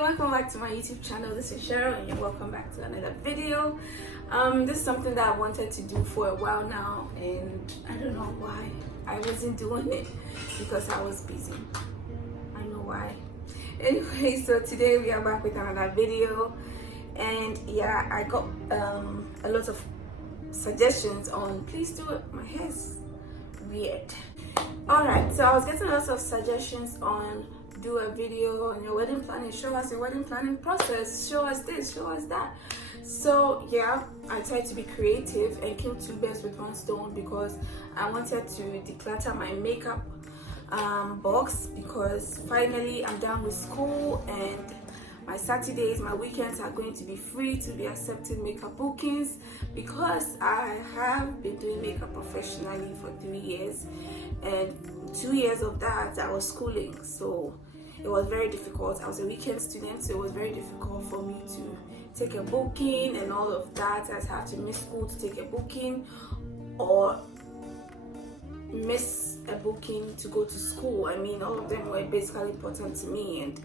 welcome back to my YouTube channel. This is Cheryl and you're welcome back to another video. This is something that I wanted to do for a while now, and I don't know why I wasn't doing it, because I was busy. I know why. Anyway, so today we are back with another video, and yeah, I got a lot of suggestions on please do it. My hair's weird. Alright, so I was getting lots of suggestions on do a video on your wedding planning, show us your wedding planning process, show us this, show us that. So yeah, I tried to be creative and kill two birds with one stone, because I wanted to declutter my makeup box, because finally I'm done with school and my Saturdays, my weekends are going to be free to be accepting makeup bookings, because I have been doing makeup professionally for 3 years, and 2 years of that I was schooling, so it was very difficult. I was a weekend student, so it was very difficult for me to take a booking and all of that. I had to miss school to take a booking, or miss a booking to go to school. I mean, all of them were basically important to me, and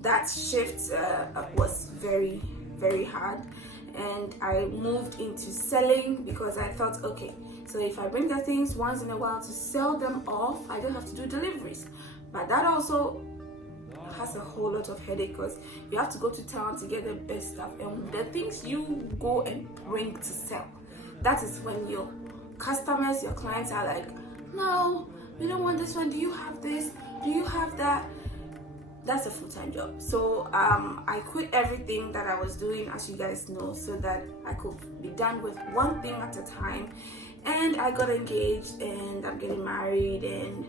that shift was very, very hard. And I moved into selling, because I thought, okay, so if I bring the things once in a while to sell them off, I don't have to do deliveries. But that also has a whole lot of headache, because you have to go to town to get the best stuff, and the things you go and bring to sell, that is when your customers, your clients are like, no, we don't want this one, do you have this, do you have that? That's a full-time job. So I quit everything that I was doing, as you guys know, so that I could be done with one thing at a time. And I got engaged, and I'm getting married, and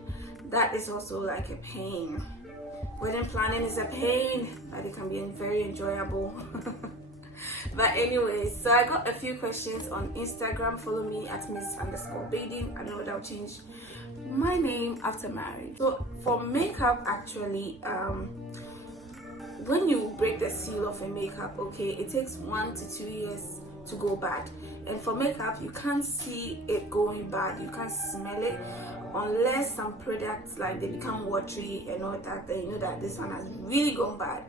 that is also like a pain. Wedding planning is a pain, but it can be very enjoyable. But anyway, so I got a few questions on Instagram. Follow me at miss_bading. I don't know, that'll change my name after marriage. So for makeup, actually, when you break the seal of a makeup, okay, it takes 1 to 2 years to go bad. And for makeup, you can't see it going bad, you can't smell it, unless some products like they become watery and all that, then you know that this one has really gone bad.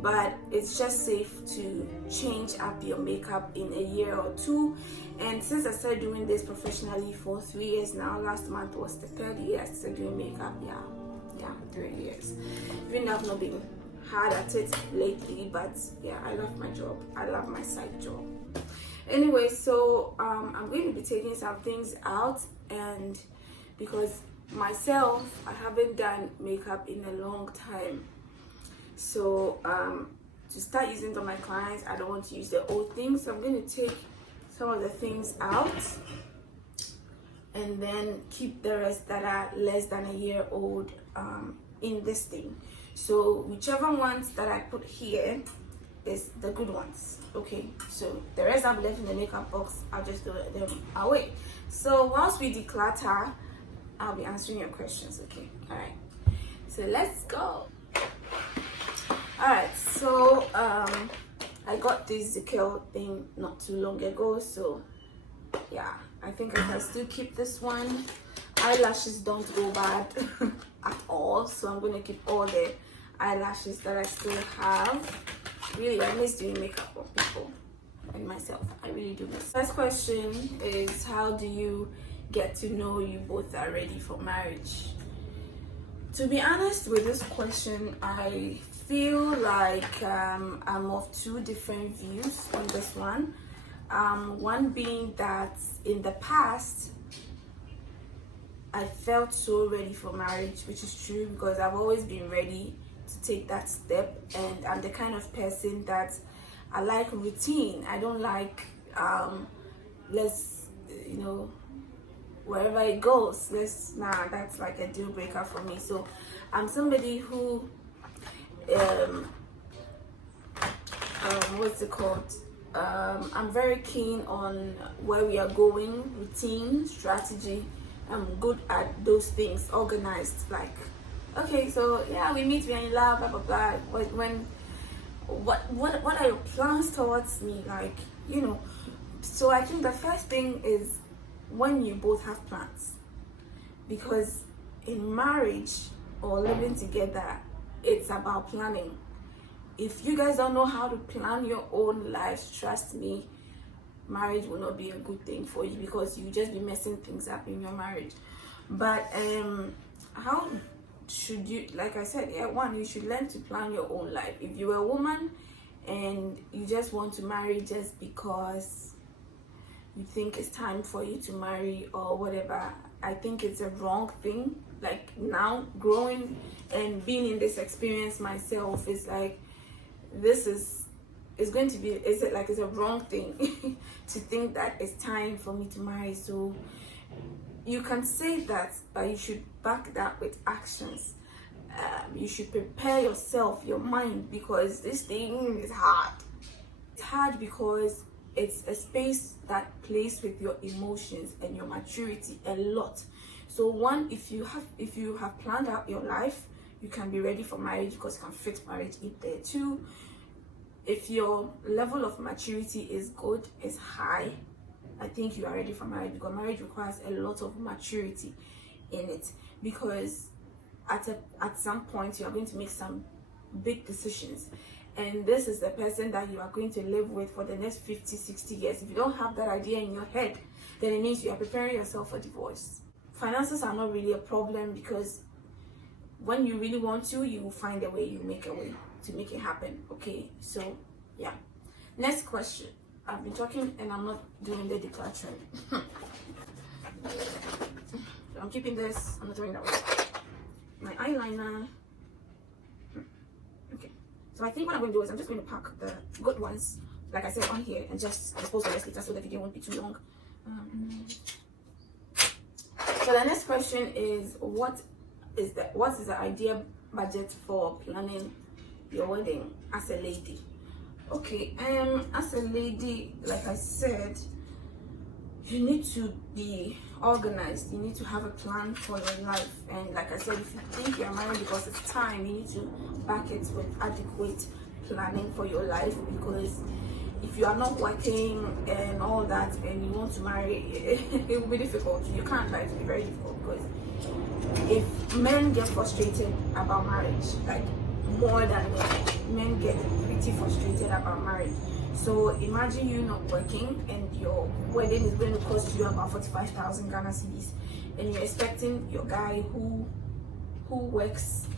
But it's just safe to change up your makeup in a year or two. And since I started doing this professionally for 3 years now, last month was the 3rd year I started doing makeup. Yeah, 3 years. Even though I've not been hard at it lately, but yeah, I love my job. I love my side job. Anyway, so I'm going to be taking some things out, and because myself, I haven't done makeup in a long time, so to start using to my clients, I don't want to use the old things, so I'm going to take some of the things out and then keep the rest that are less than a year old in this thing. So whichever ones that I put here is the good ones. Okay, so the rest I've left in the makeup box, I'll just throw them away. So whilst we declutter, I'll be answering your questions. Okay, all right, so let's go. All right, so I got this declutter thing not too long ago, so yeah, I think I can still keep this one. Eyelashes don't go bad at all, so I'm gonna keep all the eyelashes that I still have. Really, I miss doing makeup on people and myself. I really do miss. First question is, how do you get to know you both are ready for marriage? To be honest with this question, I feel like I'm of two different views on this one. One being that in the past, I felt so ready for marriage, which is true, because I've always been ready to take that step, and I'm the kind of person that I like routine. I don't like wherever it goes, that's like a deal breaker for me. So I'm somebody who what's it called, I'm very keen on where we are going, routine, strategy. I'm good at those things, organized, like, okay, so yeah, we meet, we're in love, blah blah blah. What are your plans towards me, like, you know? So I think the first thing is when you both have plans, because in marriage or living together, it's about planning. if you guys don't know how to plan your own lives, trust me, marriage will not be a good thing for you, because you just be messing things up in your marriage. But how should you, like I said, one, you should learn to plan your own life. If you're a woman and you just want to marry just because you think it's time for you to marry or whatever, I think it's a wrong thing. Like, now, growing and being in this experience myself, is like, this is going to be, it's a wrong thing to think that it's time for me to marry. So you can say that, but you should back that with actions. You should prepare yourself, your mind, because this thing is hard. It's hard because it's a space that plays with your emotions and your maturity a lot. So one, if you have planned out your life, you can be ready for marriage, because you can fit marriage in there. Two, if your level of maturity is good, is high, I think you are ready for marriage, because marriage requires a lot of maturity in it. Because at some point you are going to make some big decisions, and this is the person that you are going to live with for the next 50-60 years. If you don't have that idea in your head, then it means you are preparing yourself for divorce. Finances are not really a problem, because when you really want to, you will find a way, you make a way to make it happen. Okay, so yeah. Next question. I've been talking and I'm not doing the decluttering. So I'm keeping this, I'm not throwing that away. My eyeliner. Okay, so I think what I'm going to do is I'm just going to pack the good ones, like I said, on here, and just dispose of this later, so the video won't be too long. So the next question is, what is the ideal budget for planning your wedding as a lady? Okay, as a lady, like I said, you need to be organized. You need to have a plan for your life. And like I said, if you think you're married because it's time, you need to back it with adequate planning for your life. Because if you are not working and all that and you want to marry, it will be difficult. You can't, like, it will be very difficult. Because if men get frustrated about marriage, like more than women, men get pretty frustrated about marriage. So imagine you not working and your wedding is going to cost you about 45,000 Ghana cedis, and you're expecting your guy who works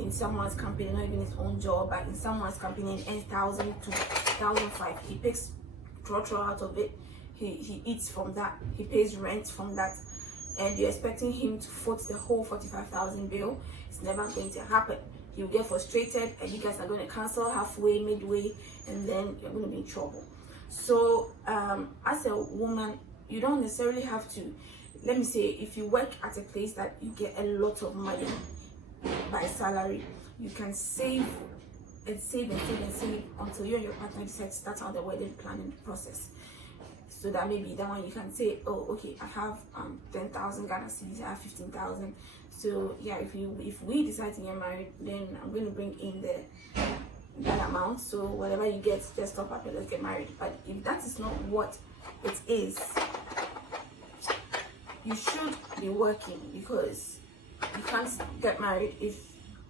in someone's company, not even his own job, but in someone's company, and earns 1,000 to 1,500. He picks trotro out of it. He eats from that. He pays rent from that, and you're expecting him to foot the whole 45,000 bill. It's never going to happen. You'll get frustrated, and you guys are going to cancel halfway, midway, and then you're going to be in trouble. So as a woman, you don't necessarily have to, let me say, if you work at a place that you get a lot of money by salary, you can save and save and save and save until you and your partner decide to start out the wedding planning process. So that maybe that one you can say, oh, okay, I have 10,000 Ghana cedis, I have 15,000. So yeah, if we decide to get married, then I'm going to bring in that amount. So whatever you get, just top up and let's get married. But if that is not what it is, you should be working, because you can't get married if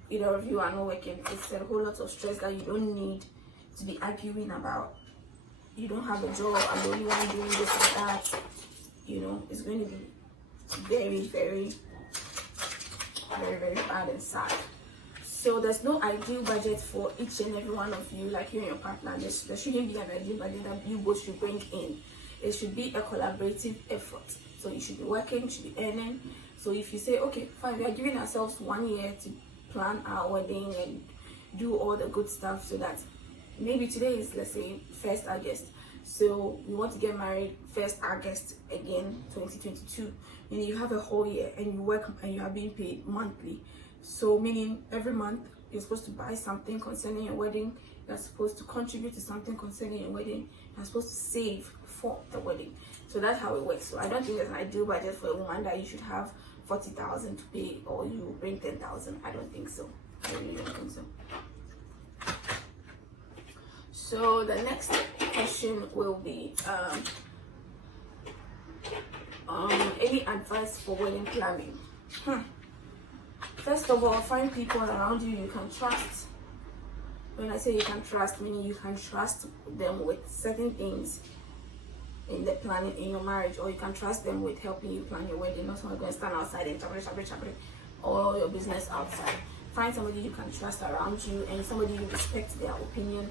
either of you are not working. It's a whole lot of stress that you don't need to be arguing about. You don't have a job, I'm the only one doing this and that. You know, it's going to be very, very, very, very bad and sad. So there's no ideal budget for each and every one of you, like you and your partner. There shouldn't be an ideal budget that you both should bring in. It should be a collaborative effort. So you should be working, you should be earning. So if you say, okay, fine, we are giving ourselves 1 year to plan our wedding and do all the good stuff, so that maybe today is, let's say, 1st August. So we want to get married 1st August again, 2022. And you have a whole year and you work and you are being paid monthly. So meaning every month you're supposed to buy something concerning your wedding. You're supposed to contribute to something concerning your wedding. You're supposed to save for the wedding. So that's how it works. So I don't think there's an ideal budget for a woman that you should have 40,000 to pay or you bring 10,000. I don't think so. I really don't think so. So the next question will be any advice for wedding planning? First of all, find people around you you can trust. When I say you can trust, meaning you can trust them with certain things in the planning in your marriage, or you can trust them with helping you plan your wedding. Not someone going to stand outside and chabri, or your business outside. Find somebody you can trust around you and somebody you respect their opinion.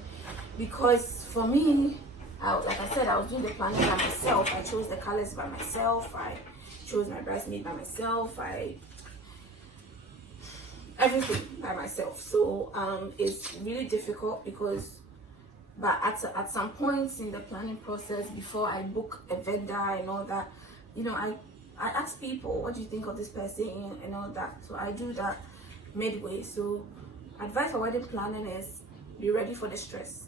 Because for me, like I said, I was doing the planning by myself. I chose the colors by myself. I chose my bridesmaid by myself. Everything by myself. So it's really difficult because, but at some points in the planning process, before I book a vendor and all that, you know, I ask people, what do you think of this person and all that. So I do that midway. So advice for wedding planning is be ready for the stress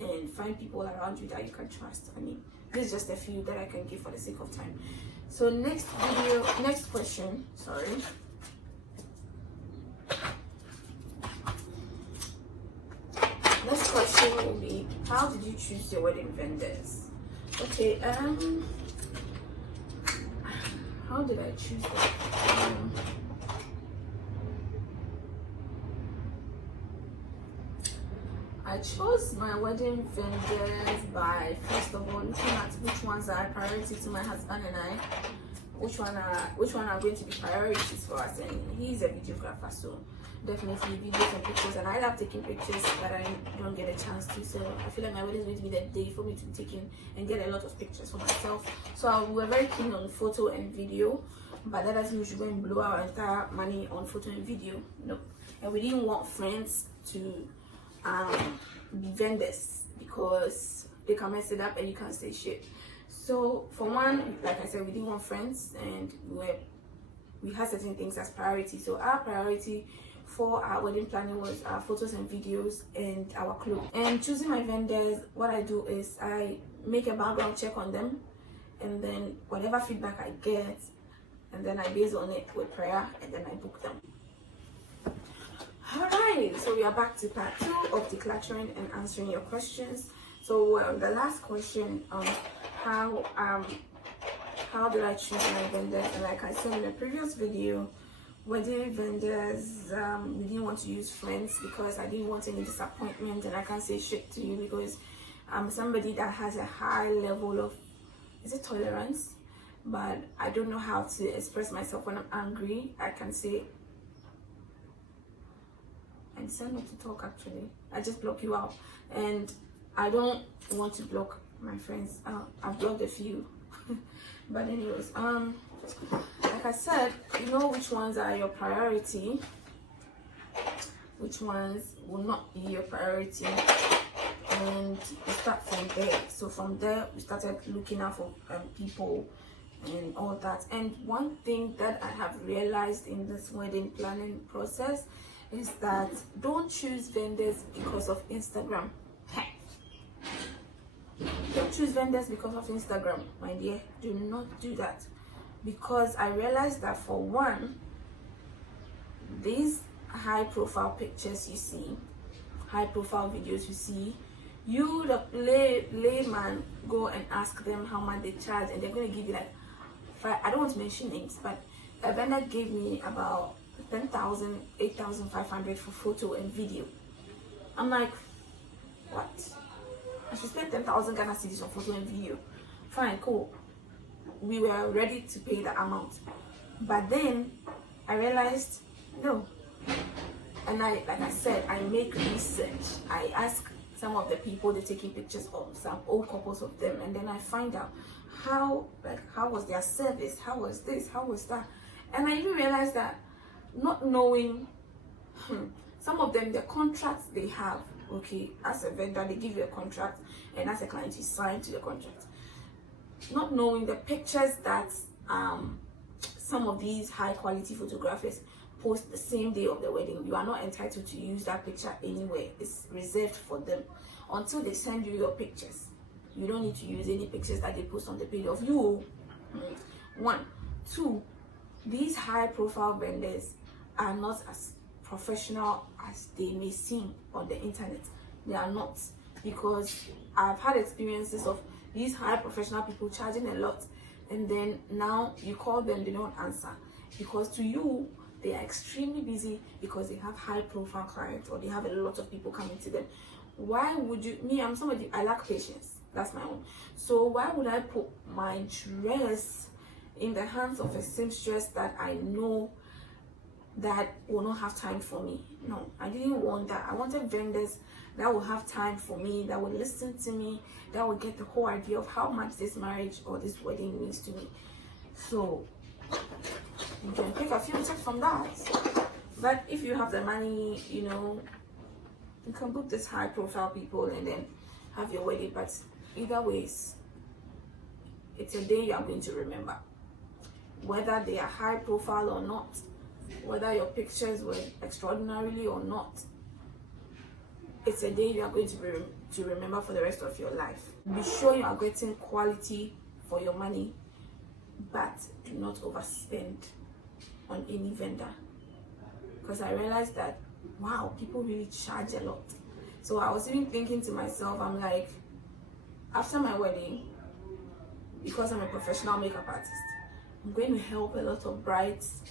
and find people around you that you can trust. I mean, this is just a few that I can give for the sake of time. So next question, sorry. Next question will be, how did you choose your wedding vendors? Okay, how did I choose them? I chose my wedding vendors by, first of all, looking at which ones are a priority to my husband and I, which one are going to be priorities for us. And he's a videographer, so definitely videos and pictures, and I love taking pictures, but I don't get a chance to. So I feel like my wedding is going to be the day for me to be taking and get a lot of pictures for myself. So we're very keen on photo and video, but that doesn't mean we should go and blow our entire money on photo and video. No, and we didn't want friends to be vendors because they can mess it up and you can't say shit. So for one, like I said, we didn't want friends, and we had certain things as priority. So our priority for our wedding planning was our photos and videos and our clothes. And choosing my vendors, what I do is I make a background check on them, and then whatever feedback I get, and then I base on it with prayer, and then I book them. Alright, so we are back to part 2 of decluttering and answering your questions. So the last question, how did I choose my vendors? And like I said in the previous video, wedding vendors, we didn't want to use friends because I didn't want any disappointment, and I can't say shit to you because I'm somebody that has a high level of, is it tolerance? But I don't know how to express myself when I'm angry. I can say, I decide not to talk actually. I just block you out, and I don't want to block my friends out. I've blocked a few. But anyways, like I said, you know which ones are your priority, which ones will not be your priority, and we start from there. So from there we started looking out for people and all that. And one thing that I have realized in this wedding planning process is that don't choose vendors because of Instagram. Don't choose vendors because of Instagram, my dear. Do not do that. Because I realized that, for one, these high profile pictures you see, high profile videos you see, you the layman go and ask them how much they charge, and they're going to give you like I don't want to mention names, but a vendor gave me about 10,000, 8,500 for photo and video. I'm like, what? I should spend 10,000 Ghana cedis on photo and video. Fine, cool. We were ready to pay the amount, but then I realized no. And like I said, I make research. I ask some of the people they're taking pictures of, some old couples of them, and then I find out how was their service, how was this, how was that. And I even realized that, not knowing, some of them, the contracts they have, okay, as a vendor they give you a contract, and as a client you sign to the contract, not knowing the pictures that some of these high quality photographers post the same day of the wedding. You are not entitled to use that picture anywhere. It's reserved for them until they send you your pictures. You don't need to use any pictures that they post on the page of you. One. Two, these high profile vendors are not as professional as they may seem on the internet. They are not, because I've had experiences of these high professional people charging a lot, and then now you call them, they don't answer, because to you they are extremely busy because they have high profile clients or they have a lot of people coming to them. Why would you, me, I'm somebody, I lack patience, that's my own. So why would I put my dress in the hands of a seamstress that I know that will not have time for me? No, I didn't want that. I wanted vendors that will have time for me, that will listen to me, that will get the whole idea of how much this marriage or this wedding means to me. So you can pick a few tips from that. But if you have the money, you know, you can book this high profile people and then have your wedding. But either ways, it's a day you are going to remember, whether they are high profile or not, whether your pictures were extraordinarily or not. It's a day you are going to remember for the rest of your life. Be sure you are getting quality for your money, but do not overspend on any vendor. Because I realized that, wow, people really charge a lot. So I was even thinking to myself, I'm like, after my wedding, because I'm a professional makeup artist, I'm going to help a lot of brides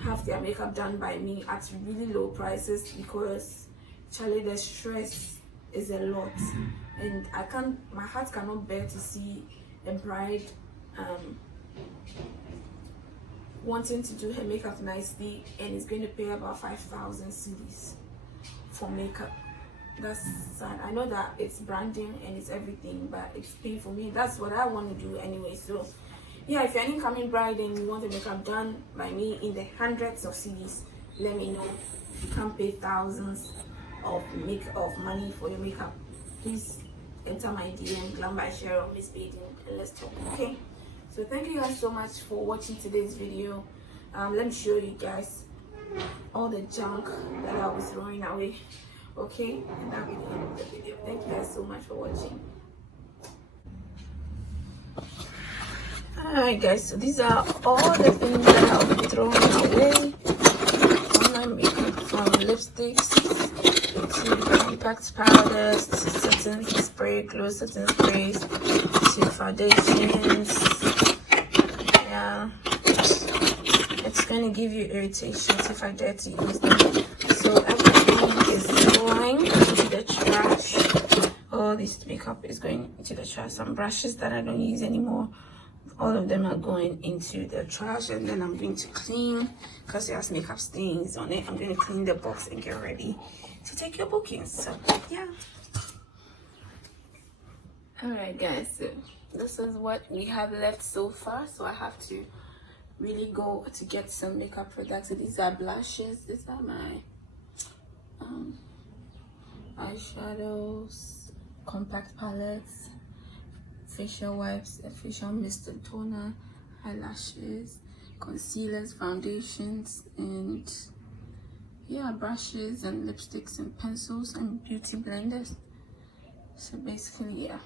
have their makeup done by me at really low prices, because Charlie, the stress is a lot, and my heart cannot bear to see a bride wanting to do her makeup nicely and is going to pay about 5,000 cedis for makeup. That's sad. I know that it's branding and it's everything, but it's pain for me. That's what I want to do anyway. So yeah, if you're an incoming bride and you want the makeup done by me in the hundreds of cedis, let me know. You can't pay thousands of money for your makeup. Please enter my DM, Glam by Cheryl, Miss Baden, and let's talk. Okay, so thank you guys so much for watching today's video. Let me show you guys all the junk that I was throwing away. Okay, and that'll be the end of the video. Thank you guys so much for watching. Alright guys, so these are all the things that I'll be throwing away from my makeup, from lipsticks to compact powders to setting spray, clothes setting sprays to foundations. Yeah, it's going to give you irritations if I dare to use them. So everything is going into the trash. All this makeup is going into the trash. Some brushes that I don't use anymore, all of them are going into the trash, and then I'm going to clean, because it has makeup stains on it. I'm going to clean the box and get ready to take your bookings. So yeah. Alright guys, so this is what we have left so far. So I have to really go to get some makeup products. So these are blushes, these are my eyeshadows, compact palettes, facial wipes, a facial mist and toner, eyelashes, concealers, foundations, and yeah, brushes and lipsticks and pencils and beauty blenders. So basically, yeah.